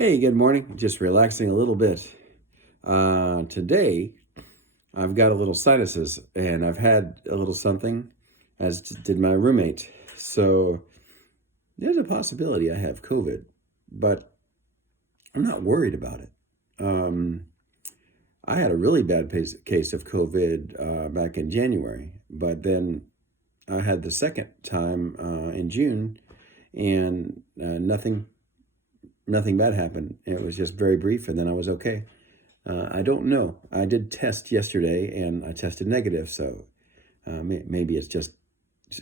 Hey, good morning. Just relaxing a little bit. Today, I've got a little sinuses and I've had a little something, as did my roommate. So there's a possibility I have COVID, but I'm not worried about it. Um, I had a really bad case of COVID back in January, but then I had the second time in June, and nothing bad happened. It was just very brief, and then I was okay. I don't know. I did test yesterday and I tested negative, so maybe it's just,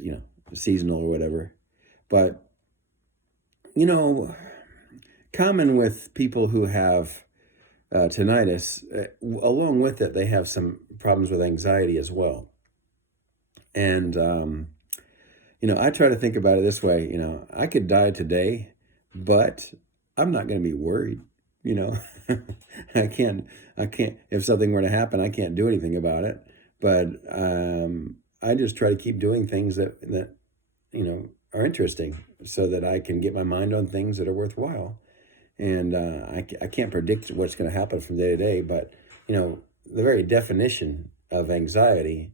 you know, seasonal or whatever. But, you know, common with people who have tinnitus, along with it, they have some problems with anxiety as well. And, I try to think about it this way, I could die today, but I'm not going to be worried, you know. I can't, if something were to happen, I can't do anything about it. But I just try to keep doing things that are interesting so that I can get my mind on things that are worthwhile. And I can't predict what's going to happen from day to day, but, the very definition of anxiety,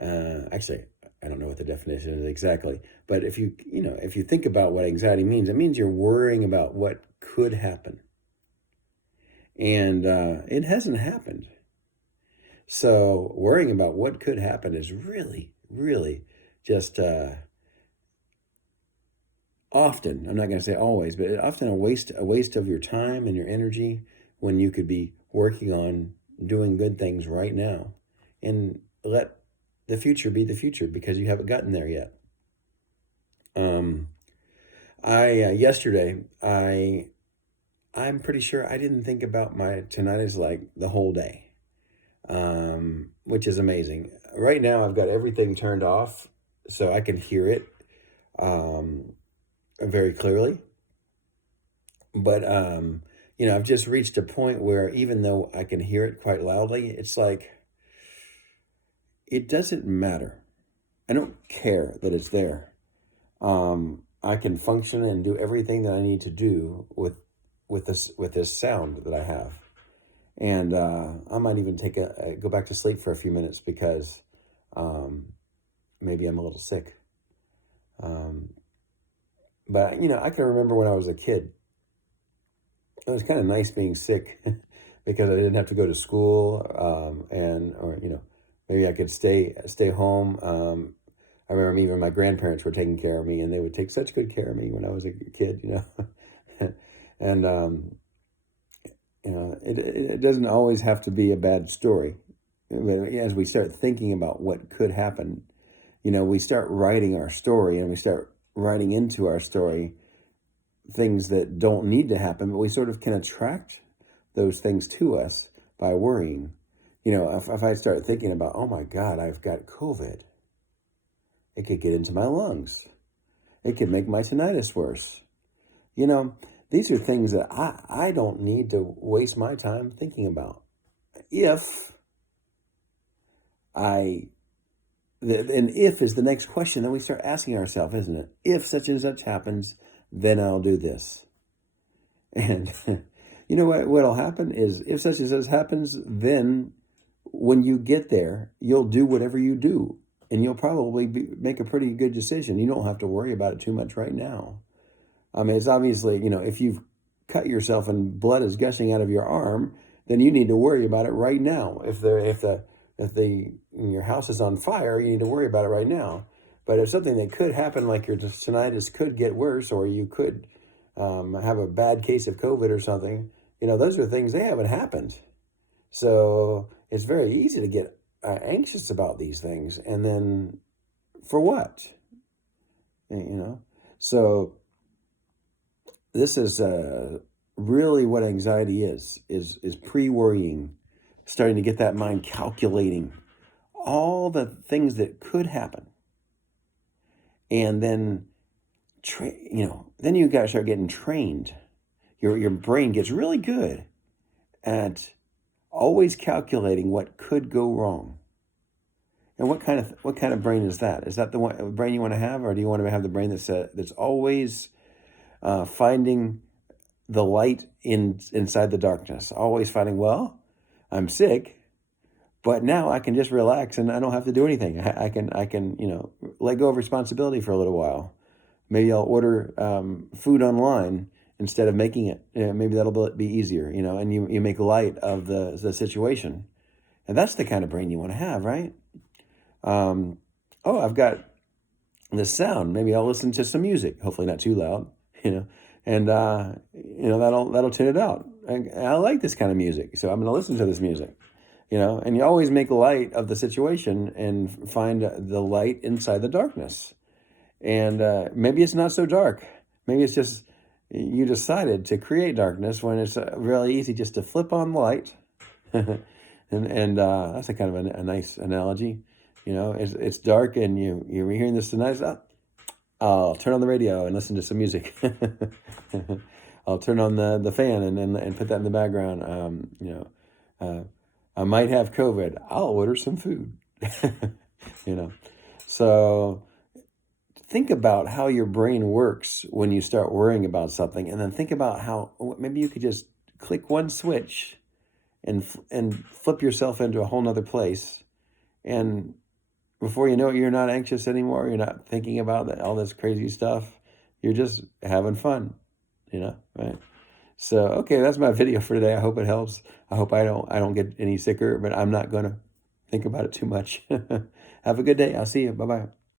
actually, I don't know what the definition is exactly, but if you think about what anxiety means, it means you're worrying about what could happen. And it hasn't happened. So worrying about what could happen is really, really just often, I'm not going to say always, but often a waste of your time and your energy when you could be working on doing good things right now and let the future be the future because you haven't gotten there yet. Um, I yesterday I'm pretty sure I didn't think about my tinnitus like the whole day, which is amazing. Right now I've got everything turned off so I can hear it um, very clearly. But I've just reached a point where even though I can hear it quite loudly, it's like it doesn't matter. I don't care that it's there. I can function and do everything that I need to do with this sound that I have, and I might even go back to sleep for a few minutes because um, maybe I'm a little sick. Um, but I can remember when I was a kid, it was kind of nice being sick because I didn't have to go to school, and or maybe I could stay home. I remember even my grandparents were taking care of me, and they would take such good care of me when I was a kid, and it doesn't always have to be a bad story. But as we start thinking about what could happen, we start writing our story, and we start writing into our story things that don't need to happen, but we sort of can attract those things to us by worrying. If I start thinking about, oh my God, I've got COVID, it could get into my lungs. It could make my tinnitus worse. You know, these are things that I don't need to waste my time thinking about. If I, and if is the next question that we start asking ourselves, isn't it? If such and such happens, then I'll do this. And you know what'll happen is if such and such happens, then when you get there, you'll do whatever you do, and you'll probably make a pretty good decision. You don't have to worry about it too much right now. I mean, it's obviously, if you've cut yourself and blood is gushing out of your arm, then you need to worry about it right now. If your house is on fire, you need to worry about it right now. But if something that could happen, like your tinnitus could get worse, or you could have a bad case of COVID or something, those are things they haven't happened. So it's very easy to get anxious about these things, and then for what? You know. So this is really what anxiety is pre-worrying, starting to get that mind calculating all the things that could happen, and then then you got to start getting trained. Your brain gets really good at always calculating what could go wrong. And what kind of brain is that? Is that the brain you want to have, or do you want to have the brain that's always finding the light inside the darkness, always fighting, well, I'm sick, but now I can just relax and I don't have to do anything. I can, let go of responsibility for a little while. Maybe I'll order food online instead of making it. Maybe that'll be easier, and you make light of the situation. And that's the kind of brain you want to have, right? Oh, I've got this sound. Maybe I'll listen to some music, hopefully not too loud, and that'll tune it out. I like this kind of music, so I'm going to listen to this music, and you always make light of the situation and find the light inside the darkness. And maybe it's not so dark. Maybe it's just you decided to create darkness when it's really easy just to flip on the light. and that's a kind of a nice analogy. It's dark and you're hearing this tonight. I'll turn on the radio and listen to some music. I'll turn on the fan and put that in the background. I might have COVID. I'll order some food. So think about how your brain works when you start worrying about something, and then think about how maybe you could just click one switch and flip yourself into a whole nother place. And before you know it, you're not anxious anymore. You're not thinking about all this crazy stuff. You're just having fun, right? So, okay, that's my video for today. I hope it helps. I hope I don't get any sicker, but I'm not going to think about it too much. Have a good day. I'll see you. Bye-bye.